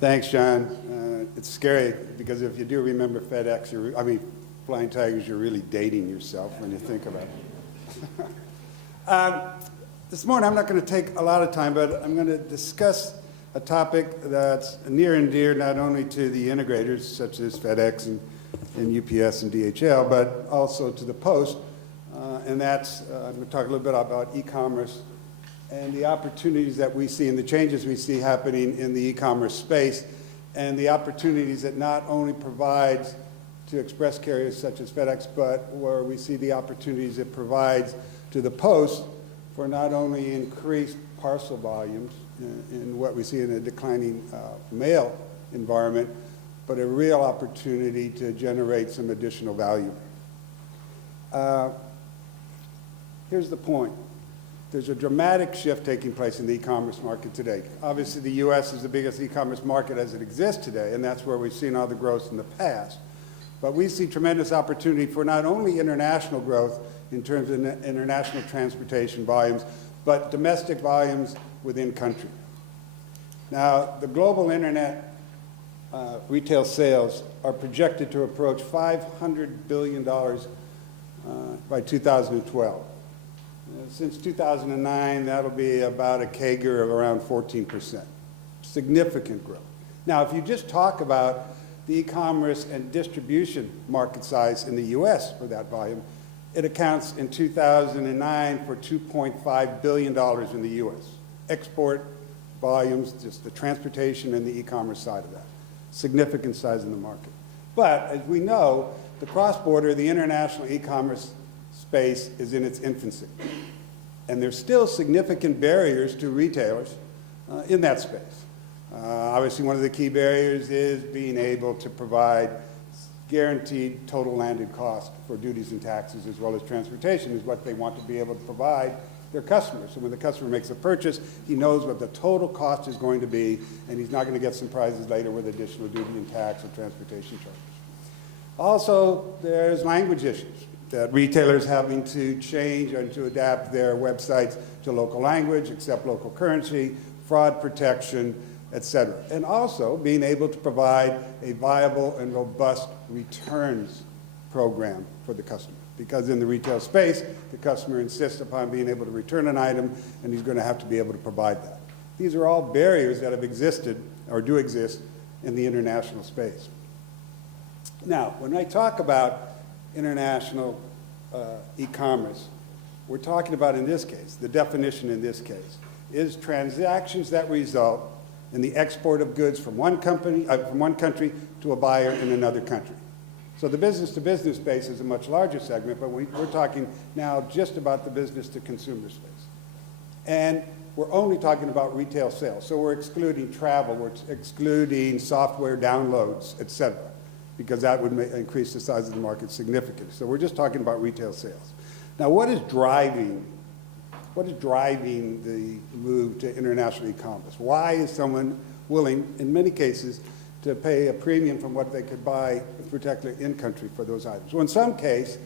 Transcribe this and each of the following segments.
Thanks, John. It's scary because if you do remember FedEx, Flying Tigers, you're really dating yourself when you think about it. This morning, I'm not going to take a lot of time, but I'm going to discuss a topic that's near and dear not only to the integrators, such as FedEx and UPS and DHL, but also to the Post, and that's, I'm going to talk a little bit about e-commerce and the opportunities that we see and the changes we see happening in the e-commerce space, and the opportunities that not only provides to express carriers such as FedEx, but where we see the opportunities it provides to the Post for not only increased parcel volumes in what we see in a declining mail environment, but a real opportunity to generate some additional value. Here's the point. There's a dramatic shift taking place in the e-commerce market today. Obviously, the U.S. is the biggest e-commerce market as it exists today, and that's where we've seen all the growth in the past. But we see tremendous opportunity for not only international growth in terms of international transportation volumes, but domestic volumes within country. Now, the global internet retail sales are projected to approach $500 billion by 2012. Since 2009, that'll be about a CAGR of around 14%. Significant growth. Now, if you just talk about the e-commerce and distribution market size in the U.S. for that volume, it accounts in 2009 for $2.5 billion in the U.S. Export volumes, just the transportation and the e-commerce side of that. Significant size in the market. But as we know, the cross-border, the international e-commerce space is in its infancy. And there's still significant barriers to retailers in that space. Obviously, one of the key barriers is being able to provide guaranteed total landed cost for duties and taxes, as well as transportation, is what they want to be able to provide their customers. So when the customer makes a purchase, he knows what the total cost is going to be, and he's not going to get surprises later with additional duty and tax or transportation charges. Also, there's language issues that retailers having to change and to adapt their websites to local language, accept local currency, fraud protection, etc. And also being able to provide a viable and robust returns program for the customer. Because in the retail space, the customer insists upon being able to return an item, and he's going to have to be able to provide that. These are all barriers that have existed or do exist in the international space. Now, when I talk about international e-commerce, we're talking about, in this case, the definition in this case, is transactions that result in the export of goods from one country to a buyer in another country. So the business-to-business space is a much larger segment, but we're talking now just about the business-to-consumer space. And we're only talking about retail sales. So we're excluding travel, we're excluding software downloads, et cetera, because that would increase the size of the market significantly. So we're just talking about retail sales. Now, what is driving the move to international e-commerce? Why is someone willing, in many cases, to pay a premium from what they could buy, particularly in country, for those items? Well, in some case,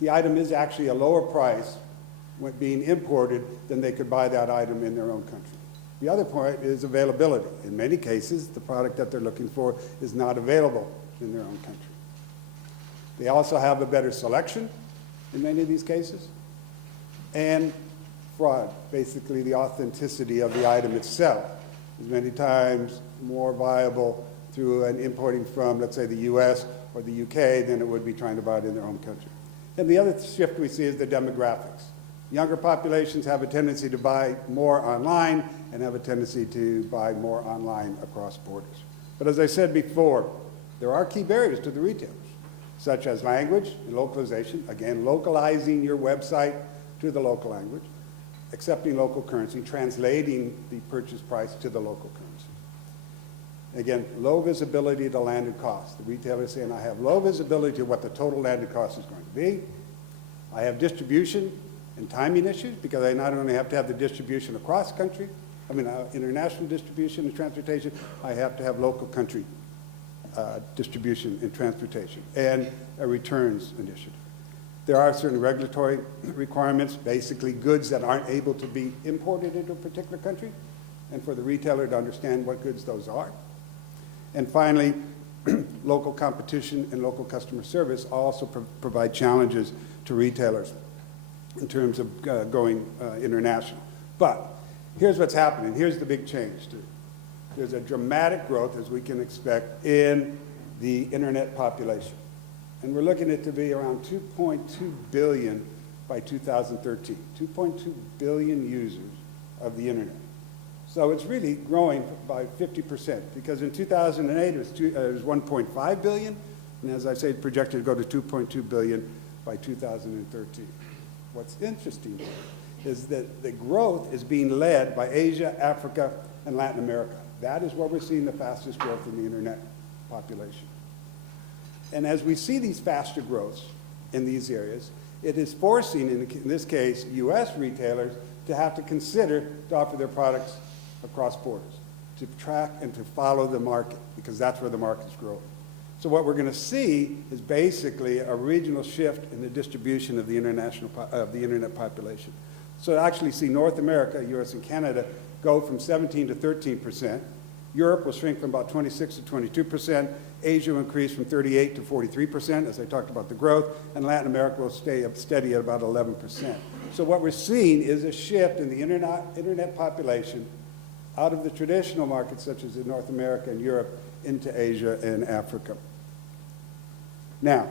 the item is actually a lower price when being imported than they could buy that item in their own country. The other point is availability. In many cases, the product that they're looking for is not available in their own country. They also have a better selection in many of these cases. And fraud, basically the authenticity of the item itself, is many times more viable through an importing from, let's say, the US or the UK than it would be trying to buy it in their home country. And the other shift we see is the demographics. Younger populations have a tendency to buy more online and have a tendency to buy more online across borders. But as I said before, there are key barriers to the retailers, such as language and localization. Again, localizing your website to the local language, accepting local currency, translating the purchase price to the local currency. Again, low visibility to landed cost. The retailer is saying, I have low visibility to what the total landed cost is going to be. I have distribution and timing issues because I not only have to have the distribution across country, international distribution and transportation, I have to have local country distribution and transportation, and a returns initiative. There are certain regulatory requirements, basically goods that aren't able to be imported into a particular country, and for the retailer to understand what goods those are. And finally, local competition and local customer service also provide challenges to retailers in terms of going international. But here's what's happening. Here's the big change, too. There's a dramatic growth, as we can expect, in the internet population. And we're looking at it to be around 2.2 billion by 2013. 2.2 billion users of the internet. So it's really growing by 50%, because in 2008 it was 1.5 billion, and as I say, projected to go to 2.2 billion by 2013. What's interesting is that the growth is being led by Asia, Africa, and Latin America. That is where we're seeing the fastest growth in the internet population. And as we see these faster growths in these areas, it is forcing, in this case, U.S. retailers to have to consider to offer their products across borders, to track and to follow the market, because that's where the market's growing. So what we're going to see is basically a regional shift in the distribution of the internet population. So to actually see North America, US and Canada, go from 17 to 13%. Europe will shrink from about 26 to 22%. Asia will increase from 38 to 43%, as I talked about the growth, and Latin America will stay up steady at about 11%. So what we're seeing is a shift in the internet population out of the traditional markets, such as in North America and Europe, into Asia and Africa. Now,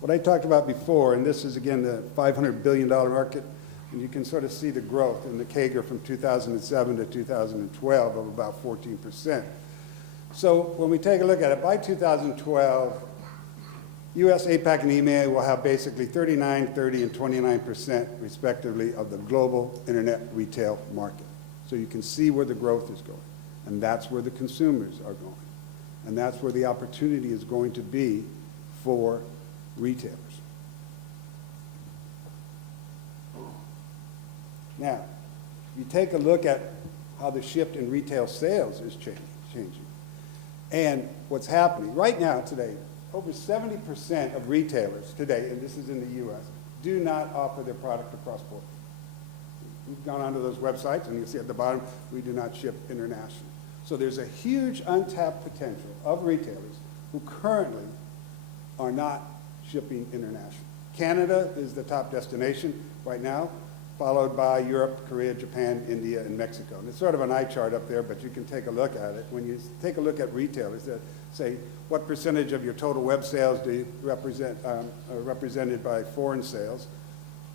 what I talked about before, and this is again the $500 billion market, and you can sort of see the growth in the CAGR from 2007 to 2012 of about 14%. So when we take a look at it, by 2012, US, APAC, and EMEA will have basically 39, 30, and 29% respectively of the global internet retail market. So you can see where the growth is going, and that's where the consumers are going, and that's where the opportunity is going to be for retailers. Now, you take a look at how the shift in retail sales is changing. And what's happening right now today, over 70% of retailers today, and this is in the US, do not offer their product across borders. We've gone onto those websites, and you see at the bottom, we do not ship internationally. So there's a huge untapped potential of retailers who currently are not shipping internationally. Canada is the top destination right now, followed by Europe, Korea, Japan, India, and Mexico. And it's sort of an eye chart up there, but you can take a look at it. When you take a look at retailers that say, what percentage of your total web sales do you are represented by foreign sales?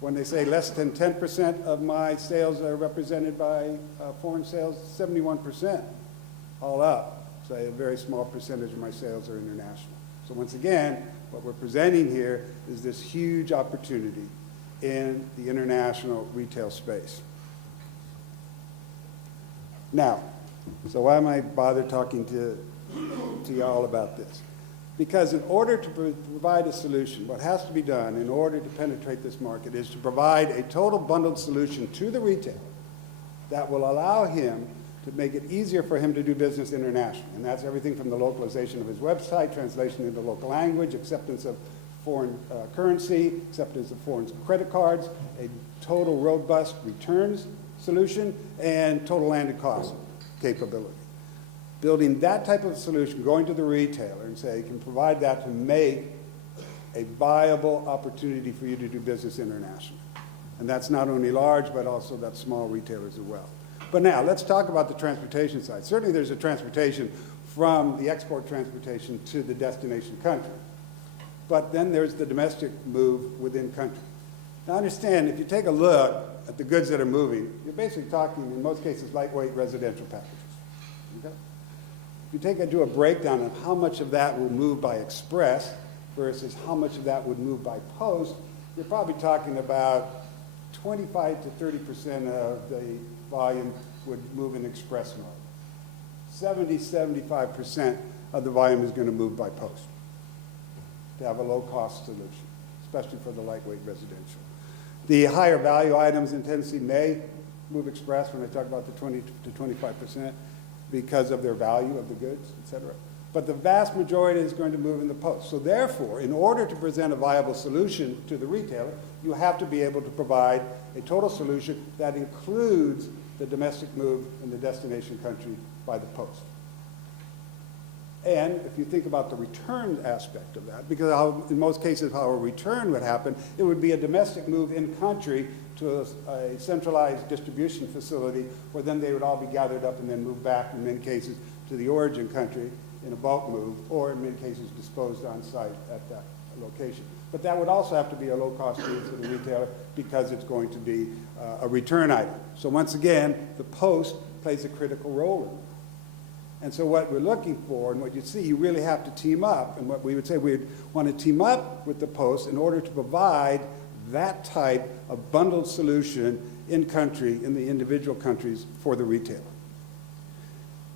When they say less than 10% of my sales are represented by foreign sales, 71% all up. So a very small percentage of my sales are international. So once again, what we're presenting here is this huge opportunity in the international retail space. Now, so why am I bothered talking to y'all about this? Because in order to provide a solution, what has to be done in order to penetrate this market is to provide a total bundled solution to the retailer that will allow him to make it easier for him to do business internationally. And that's everything from the localization of his website, translation into local language, acceptance of foreign currency, acceptance of foreign credit cards, a total robust returns solution, and total landed cost capability. Building that type of solution, going to the retailer and say, you can provide that to make a viable opportunity for you to do business internationally. And that's not only large, but also that's small retailers as well. But now, let's talk about the transportation side. Certainly there's a transportation from the export transportation to the destination country. But then there's the domestic move within country. Now understand, if you take a look at the goods that are moving, you're basically talking, in most cases, lightweight residential packages. Okay? If you do a breakdown of how much of that will move by express versus how much of that would move by post, you're probably talking about 25 to 30% of the volume would move in express mode. 70, 75% of the volume is going to move by post to have a low-cost solution, especially for the lightweight residential. The higher value items in Tennessee may move express when I talk about the 20 to 25% because of their value of the goods, et cetera. But the vast majority is going to move in the post. So therefore, in order to present a viable solution to the retailer, you have to be able to provide a total solution that includes the domestic move in the destination country by the post. And if you think about the return aspect of that, because how, in most cases how a return would happen, it would be a domestic move in country to a centralized distribution facility where then they would all be gathered up and then moved back in many cases to the origin country in a bulk move, or in many cases disposed on site at that location. But that would also have to be a low-cost move for the retailer because it's going to be a return item. So once again, the post plays a critical role in it. And so what we're looking for, and what you see, you really have to team up. And what we would say, we'd want to team up with the post in order to provide that type of bundled solution in country, in the individual countries for the retailer.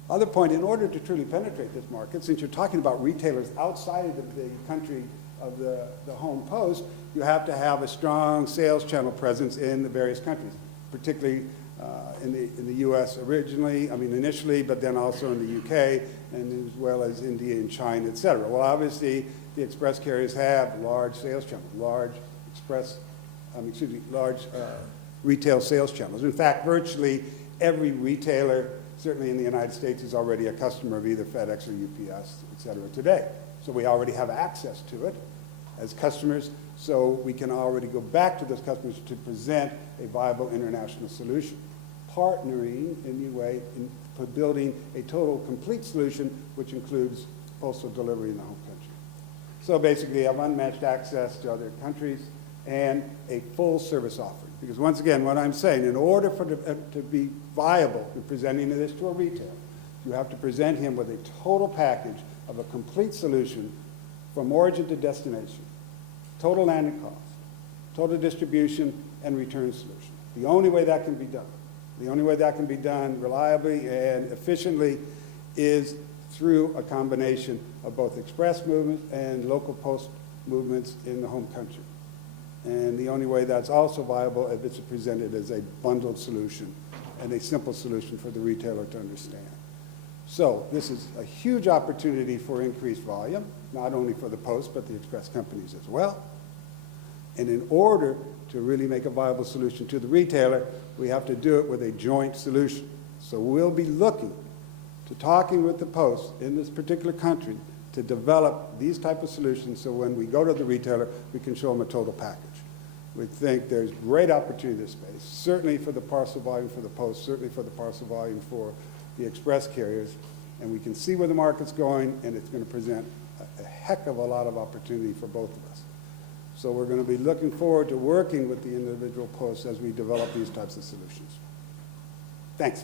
Other point, in order to truly penetrate this market, since you're talking about retailers outside of the country of the home post, you have to have a strong sales channel presence in the various countries, particularly in the U.S. initially, but then also in the UK, and as well as India and China, et cetera. Well, obviously, the express carriers have large sales channels, large retail sales channels. In fact, virtually every retailer, certainly in the United States, is already a customer of either FedEx or UPS, et cetera, today. So we already have access to it as customers, so we can already go back to those customers to present a viable international solution, partnering in a way for building a total complete solution, which includes postal delivery in the home country. So basically, have unmatched access to other countries and a full service offering. Because once again, what I'm saying, in order for to be viable in presenting this to a retailer, you have to present him with a total package of a complete solution from origin to destination, total landing cost, total distribution, and return solution. The only way that can be done, the only way that can be done reliably and efficiently is through a combination of both express movements and local post movements in the home country. And the only way that's also viable if it's presented as a bundled solution and a simple solution for the retailer to understand. So this is a huge opportunity for increased volume, not only for the post, but the express companies as well. And in order to really make a viable solution to the retailer, we have to do it with a joint solution. So we'll be looking to talking with the post in this particular country to develop these type of solutions so when we go to the retailer, we can show them a total package. We think there's great opportunity in this space, certainly for the parcel volume for the post, certainly for the parcel volume for the express carriers, and we can see where the market's going, and it's going to present a heck of a lot of opportunity for both of us. So we're going to be looking forward to working with the individual posts as we develop these types of solutions. Thanks.